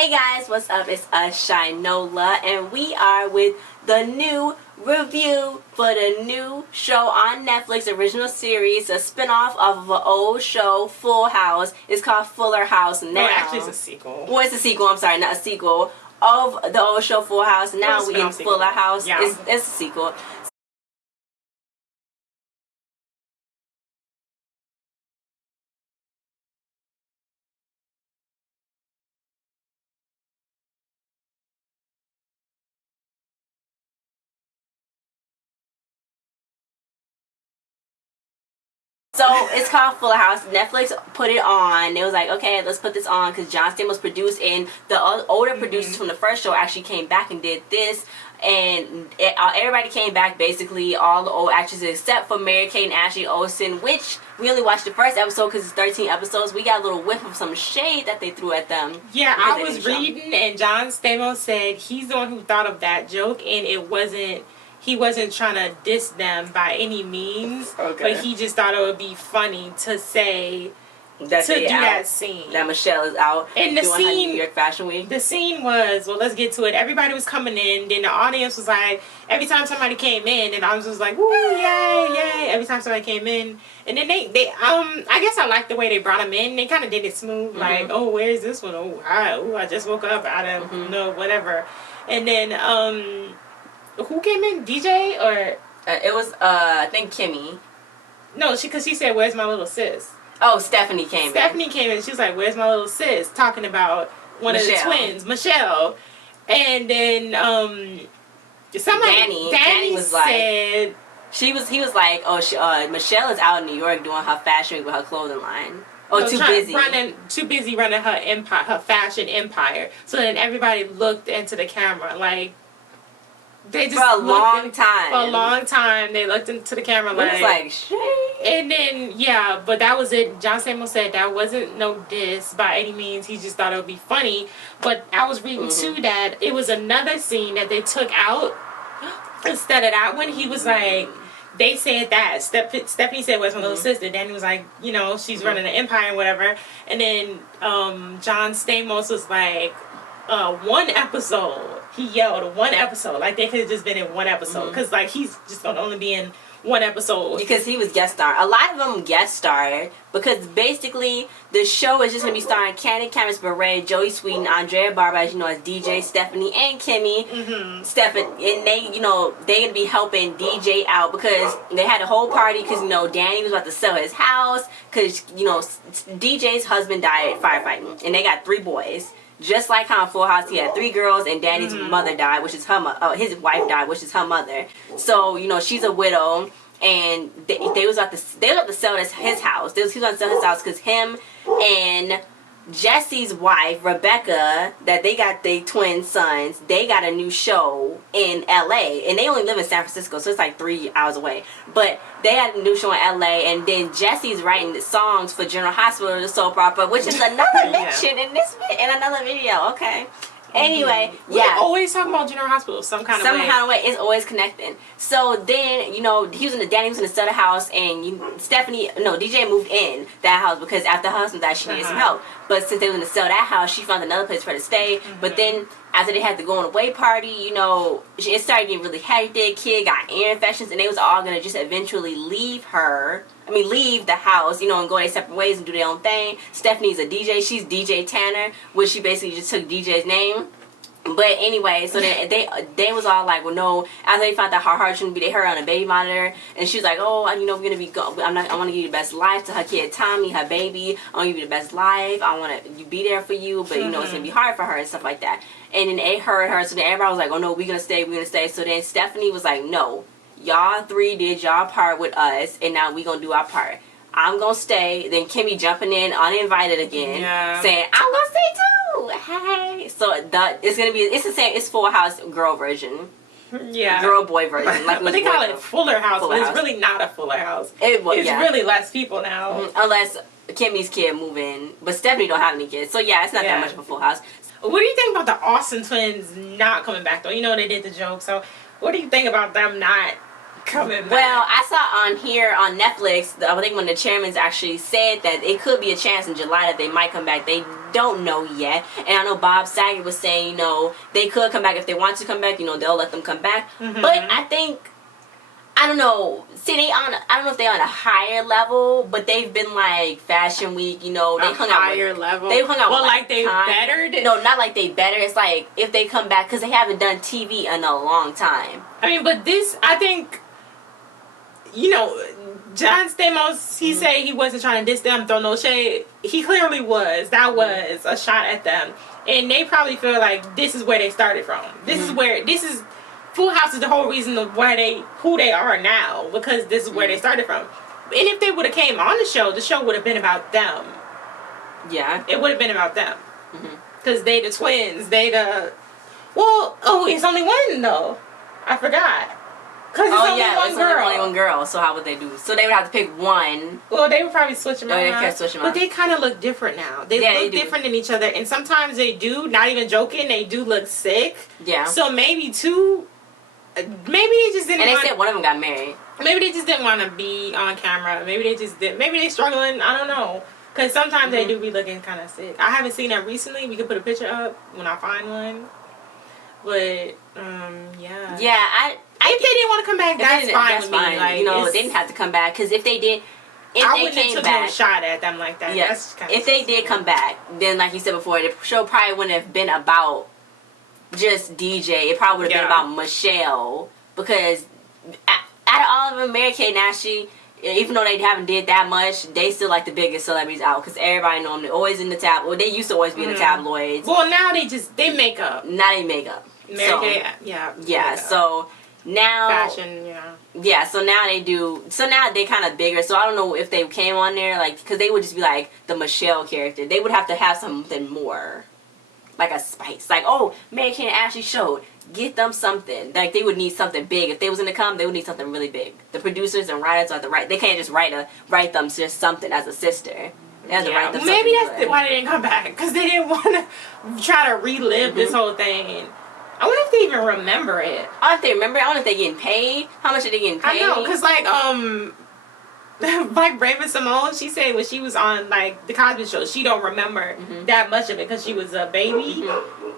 Hey guys, what's up? It's us, Chi-Nola, and we are with the new review for the new show on Netflix, original series, a spinoff of an old show, Full House. It's called Fuller House now. No, actually it's a sequel. Well, it's a sequel, I'm sorry, not a sequel, of the old show Full House. Now we in Fuller House. Yeah. It's a sequel. So it's called Fuller House. Netflix put it on. They was like, okay, let's put this on because John Stamos produced, and the older producers from the first show actually came back and did this. And everybody came back, basically all the old actresses except for Mary-Kate and Ashley Olsen, which we only watched the first episode because it's 13 episodes. We got a little whiff of some shade that they threw at them. Yeah, I was reading, and John Stamos said he's the one who thought of that joke, and he wasn't trying to diss them by any means, but he just thought it would be funny to say, that scene. That Michelle is out and the doing her New York Fashion Week. The scene was, well, let's get to it. Everybody was coming in, then the audience was like, every time somebody came in, and the audience was like, woo, yay, yay, every time somebody came in. And then they I guess I liked the way they brought them in. They kind of did it smooth, like, oh, where's this one? Oh, hi, ooh, I just woke up out of, whatever. And then, who came in? DJ or it was I think Kimmy. No, because she said, "Where's my little sis?" Oh, Stephanie came in. She was like, "Where's my little sis?" Talking about one of the twins, Michelle. And then Danny was said, like, he was like, oh, Michelle is out in New York doing her fashion week with her clothing line. Oh, too busy running her empire, her fashion empire. So then everybody looked into the camera like. They just for a long time, they looked into the camera like shit. And then, yeah, but that was it. John Stamos said that wasn't no diss by any means. He just thought it would be funny. But I was reading, too, that it was another scene that they took out instead of that one. He was like, they said that. Stephanie said, where's my little sister? Danny was like, she's running an empire and whatever. And then John Stamos was like, one episode. He yelled one episode. Like, they could have just been in one episode. Because, like, he's just going to only be in one episode. Because he was guest star. A lot of them guest starred. Because, basically, the show is just going to be starring Candace, Bure, Jodie, Sweetin, Andrea, Barber, as you know, as DJ, Stephanie, and Kimmy. Stephanie. And they, they're going to be helping DJ out. Because they had a whole party. Because, Danny was about to sell his house. Because, DJ's husband died firefighting. And they got 3 boys. Just like how in Full House, he had 3 girls, and Danny's mother died, which is her his wife died, which is her mother. So she's a widow, and they was about to sell his house. He was about to sell his house because him and Jesse's wife, Rebecca, that they got their twin sons, they got a new show in LA, and they only live in San Francisco, so it's like 3 hours away. But they had a new show in LA, and then Jesse's writing the songs for General Hospital, the soap opera, which is another mention in another video. Okay. Anyway, we always talking about General Hospital some kind of way. It's always connecting. So then, Danny was in the sell house, and DJ moved in that house because after her husband died, she needed some help. But since they were going to sell that house, she found another place for her to stay. But then after they had to go on a away party, it started getting really hectic. Kid got ear infections, and they was all going to just eventually leave the house, and go their separate ways and do their own thing. Stephanie's a DJ. She's DJ Tanner, which she basically just took DJ's name. But anyway, so then they was all like, well, no. After they found out how hard she would be, they heard her on a baby monitor, and she was like, oh, we're gonna be. I want to give you the best life to her kid Tommy, her baby. I want to give you the best life. I want to be there for you, but it's gonna be hard for her and stuff like that. And then they heard her, so then everybody was like, oh no, we're gonna stay. So then Stephanie was like, no, y'all 3 did y'all part with us, and now we gonna do our part. I'm gonna stay. Then Kimmy jumping in uninvited again, saying, I'm gonna stay too. Hey. So it's the same. It's Full House girl version. Yeah. Girl boy version. Like but they call it Fuller House, but it's really not a Fuller House. It's really less people now. Unless Kimmy's kid move in. But Stephanie don't have any kids. So it's not that much of a Full House. What do you think about the Austin twins not coming back though? They did the joke. So what do you think about them not coming back? Well, I saw on here on Netflix, I think when the chairmans actually said that it could be a chance in July that they might come back. They don't know yet. And I know Bob Saget was saying, they could come back if they want to come back. They'll let them come back. Mm-hmm. But I think, I don't know. See, I don't know if they're on a higher level, but they've been like Fashion Week. They hung out higher level. They hung out. Well, with, like they bettered. No, not like they better. It's like if they come back because they haven't done TV in a long time. I mean, but this, I think, John Stamos, he said he wasn't trying to diss them, throw no shade. He clearly was. That was a shot at them, and they probably feel like this is where they started from. This is Full House is the whole reason of who they are now, because this is where they started from. And if they would have came on the show would have been about them. Yeah. It would have been about them. Because they the twins. It's only one, though. I forgot. Because it's only one girl. So how would they do? So they would have to pick one. Well, they would probably switch them out. They can't switch them out. But they kind of look different now. They look different than each other. And sometimes they do, not even joking, they do look sick. Yeah. So maybe two... Maybe they just didn't. And they said one of them got married. Maybe they just didn't want to be on camera. Maybe they just did. Maybe they're struggling. I don't know. Because sometimes they do be looking kind of sick. I haven't seen them recently. We could put a picture up when I find one. But yeah. Yeah, if they didn't want to come back, that's fine with me. Like, they didn't have to come back because if they did, I wouldn't have took no shot at them like that. Yeah. If they did come back, then like you said before, the show probably wouldn't have been about just DJ. It probably would have been about Michelle, because out of all of them, Mary Kate and Ashley, even though they haven't did that much, they still like the biggest celebrities out, because everybody know them. They're always in the tabloid. They used to always be in the tabloids. Well, now they make up. Now they make up. Mary Kate, yeah. So now fashion, yeah. So now they do. So now they kind of bigger. So I don't know if they came on there because they would just be like the Michelle character. They would have to have something more. Like a spice. Like, Mary Kate and Ashley showed. Get them something. Like, they would need something big. If they was going to come, they would need something really big. The producers and writers are they can't just write them just something as a sister. They have to write them maybe something that's why they didn't come back. Because they didn't want to try to relive this whole thing. I wonder if they even remember it. I don't know if they remember it. I don't know if they're getting paid. How much are they getting paid? I know, because like Raven Simone, she said when she was on like the Cosby Show, she don't remember that much of it because she was a baby.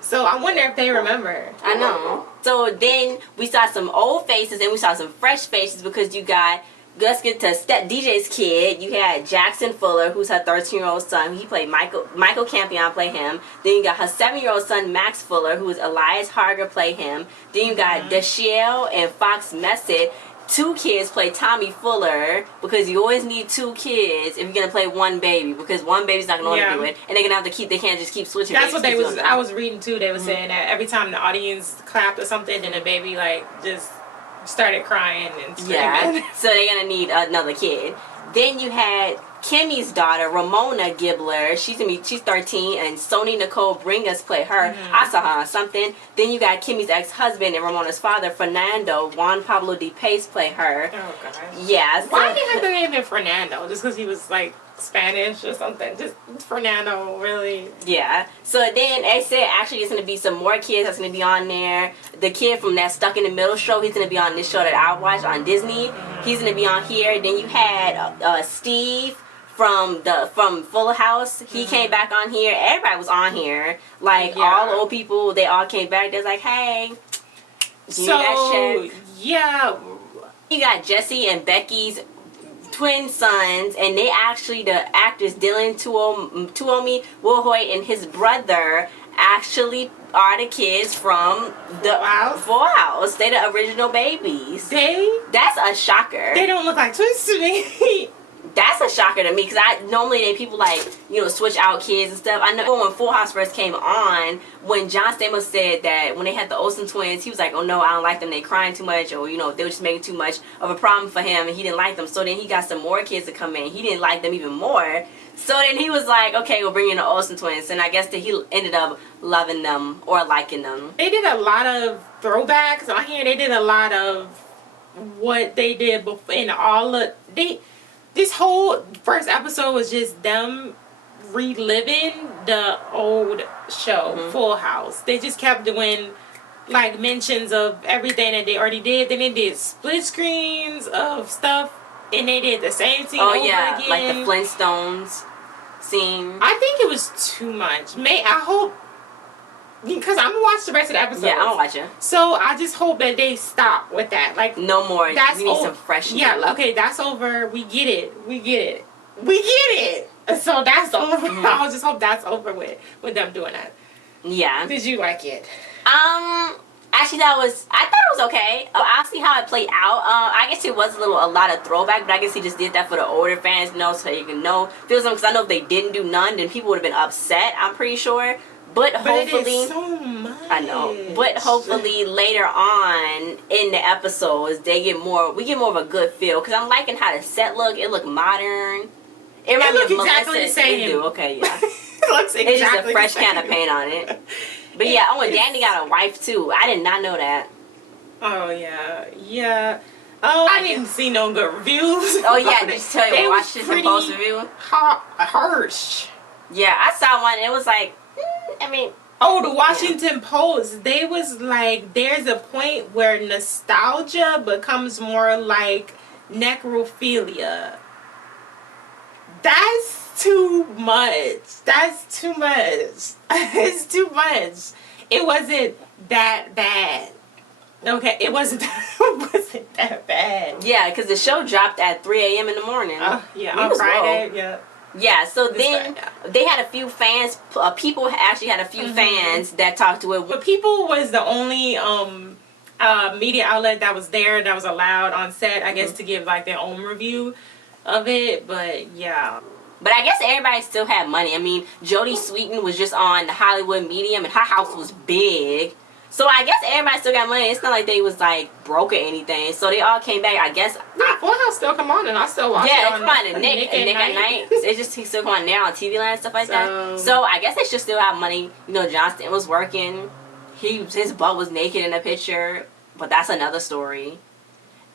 So I wonder if they remember. I know. So then we saw some old faces and we saw some fresh faces, because let's get to DJ's kid. You had Jackson Fuller, who's her 13-year-old son. He played Michael Campion, play him. Then you got her 7-year-old son, Max Fuller, who is Elias Harger, play him. Then you got Dashiell and Fox Messett. 2 kids play Tommy Fuller, because you always need 2 kids if you're gonna play one baby, because one baby's not gonna want to do it, and they're gonna have to they can't just keep switching. That's what I was reading too. They were saying that every time the audience clapped or something, then the baby just started crying and screaming. Yeah, so they're gonna need another kid. Then you had Kimmy's daughter, Ramona Gibbler. She's 13, and Sony Nicole Bringas play her. I saw her on something. Then you got Kimmy's ex-husband and Ramona's father, Fernando. Juan Pablo de Pace play her. Oh gosh. Yeah. So, why did they have to name him Fernando? Just because he was like Spanish or something? Just Fernando, really? Yeah. So then they said actually there's gonna be some more kids that's gonna be on there. The kid from that Stuck in the Middle show, he's gonna be on this show that I watched on Disney. He's gonna be on here. Then you had Steve from Full House. He came back on here. Everybody was on here. Like all old people, they all came back. They're like, hey, give me that check. Yeah. You got Jesse and Becky's twin sons, and they actually, the actors Dylan Tuomi Wilhoit and his brother actually are the kids from the Full House. They the original babies. That's a shocker. They don't look like twins to me. That's a shocker to me, because normally people switch out kids and stuff. I know when Full House first came on, when John Stamos said that when they had the Olsen twins, he was like, oh no, I don't like them, they crying too much, or they were just making too much of a problem for him, and he didn't like them. So then he got some more kids to come in. He didn't like them even more. So then he was like, okay, we'll bring in the Olsen twins, and I guess that he ended up loving them or liking them. They did a lot of throwbacks on here. They did a lot of what they did before, and all of this whole first episode was just them reliving the old show, Full House. They just kept doing like mentions of everything that they already did. Then they did split screens of stuff, and they did the same thing over again. Like the Flintstones. scene. I think it was too much. I hope, because I'm gonna watch the rest of the episode. Yeah, I'm gonna watch it. So I just hope that they stop with that. Like, no more. That's we need some fresh. Yeah, okay, that's over. We get it. So that's over. Mm-hmm. I'll just hope that's over with them doing that. Yeah. Did you like it? Actually, I thought it was okay. I'll see how it played out. I guess it was a lot of throwback, but I guess he just did that for the older fans, so you can feel something. Because I know if they didn't do none, then people would have been upset. I'm pretty sure. But hopefully, it is so much. I know. But hopefully later on in the episodes, we get more of a good feel. Because I'm liking how the set look. It looked modern. It looks exactly the same. Okay, yeah. It looks exactly it's just a fresh the same. can of paint on it. But yeah, Danny got a wife too. I did not know that. Oh yeah. Oh, I didn't see no good reviews. Oh yeah, just tell you, watch this and post review. Harsh. Yeah, I saw one. It was like, Oh, the Washington Post. They was like, there's a point where nostalgia becomes more like necrophilia. That's too much. It's too much. It wasn't that bad. Okay, it wasn't that bad. Yeah, because the show dropped at 3 a.m. in the morning. Yeah, on Friday, yeah. Yeah, so then they had a few fans. People actually had a few fans that talked to it. But People was the only media outlet that was there that was allowed on set, I guess, to give like their own review of it. But yeah. But I guess everybody still had money. I mean, Jodie Sweetin was just on the Hollywood Medium, and her house was big. So I guess everybody still got money. It's not like they was like broke or anything. So they all came back. I guess. Full House still come on, and I still watch it. Yeah, it's come on at Nick at night. It's just he still come on now on TV Land and stuff like that. So I guess they should still have money. Johnston was working. His butt was naked in the picture, but that's another story.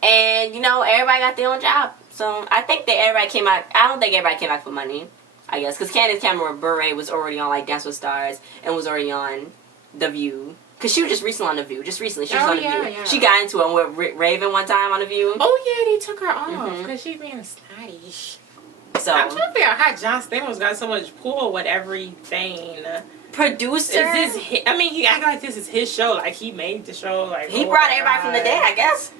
And everybody got their own job. So I think that everybody came out. I don't think everybody came out for money. I guess because Candace Cameron Bure was already on like Dance with Stars and was already on The View. Because she was just recently on The View. Just recently. She was on The View. Yeah. She got into it with Raven one time on The View. Oh, yeah. They took her off because she being snotty. So I'm trying to figure out how John Stamos got so much pull with everything. Producer? Is this he acted like this is his show. Like, he made the show. Like, he brought everybody from the dead, I guess.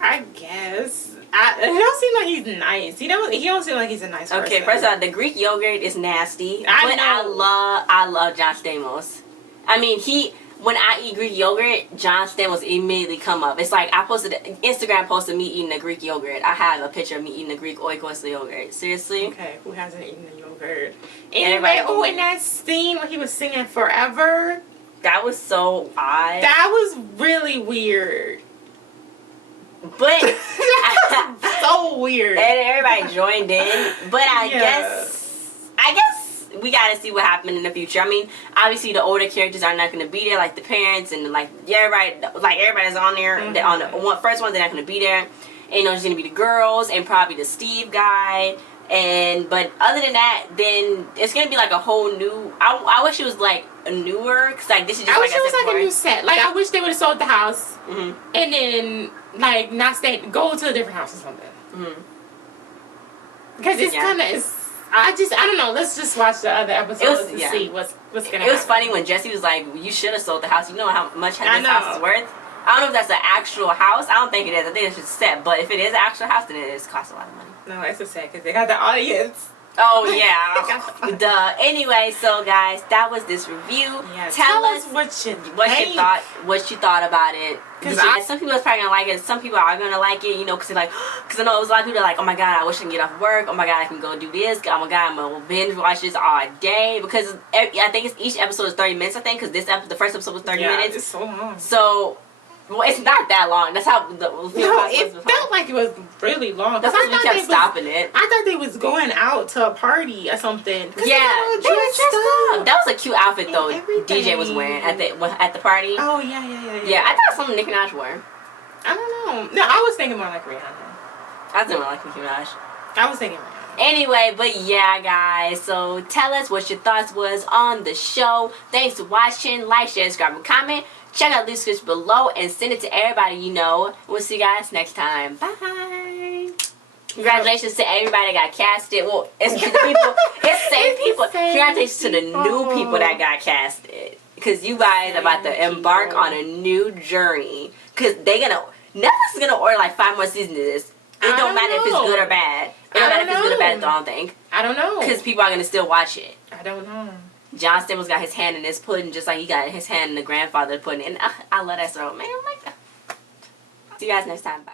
He don't seem like he's nice. He don't seem like he's a nice person. Okay, first of all, the Greek yogurt is nasty. I love John Stamos. I mean, when I eat Greek yogurt, John Stamos immediately come up. It's like I posted Instagram post of me eating a Greek yogurt. I have a picture of me eating a Greek oikos yogurt. Seriously? Okay, who hasn't eaten a yogurt? Anyway, in that scene where he was singing Forever. That was so odd. That was really weird. But so weird. And everybody joined in. But I guess we gotta see what happened in the future. I mean, obviously the older characters are not gonna be there, like the parents and everybody's on there. On the first one, they're not gonna be there. And it's gonna be the girls and probably the Steve guy. But other than that, then it's gonna be like a whole new. I wish it was like a newer, cause like this is just I wish it was like a new set. Like I wish they would have sold the house and then like not go to a different house or something. Because it's kind of I don't know. Let's just watch the other episodes to see what's gonna happen. It was funny when Jesse was like, "You should have sold the house. You know how much this house is worth." I don't know if that's an actual house. I don't think it is. I think it's just a set. But if it is an actual house, then it costs a lot of money. No, it's a set because they got the audience. Oh, yeah. Duh. Anyway, so guys, that was this review. Yeah, tell us what you thought about it. Because some people are probably going to like it. Some people are going to like it, because I know it was a lot of people that are like, oh my God, I wish I can get off work. Oh my God, I can go do this. Oh my God, I'm going to binge watch this all day. Because I think each episode is 30 minutes, I think. Because the first episode was 30 minutes. It's so long. So... Well, it's not that long. That's how it felt like it was really long. That's why we kept stopping it. I thought they was going out to a party or something. Yeah, they were dressed up. That was a cute outfit though. DJ was wearing at the party. Oh yeah. Yeah, I thought it was something Nicki Minaj wore. I don't know. No, I was thinking more like Rihanna. I was thinking more like Nicki Minaj. I was thinking Rihanna. Anyway, but yeah, guys. So tell us what your thoughts was on the show. Thanks for watching. Like, share, subscribe, and comment. Check out the description below and send it to everybody you know. We'll see you guys next time. Bye. Congratulations to everybody that got casted. Well, it's the people. It's the same people. Congratulations to the new people that got casted. Because you guys are about to embark on a new journey. Because Netflix is gonna order like 5 more seasons of this. It don't matter if it's good or bad. It don't matter if it's good or bad. I don't think. I don't know. Because people are gonna still watch it. I don't know. John Stamos got his hand in this pudding just like he got his hand in the grandfather pudding. And I love that story. Man, I'm like, see you guys next time. Bye.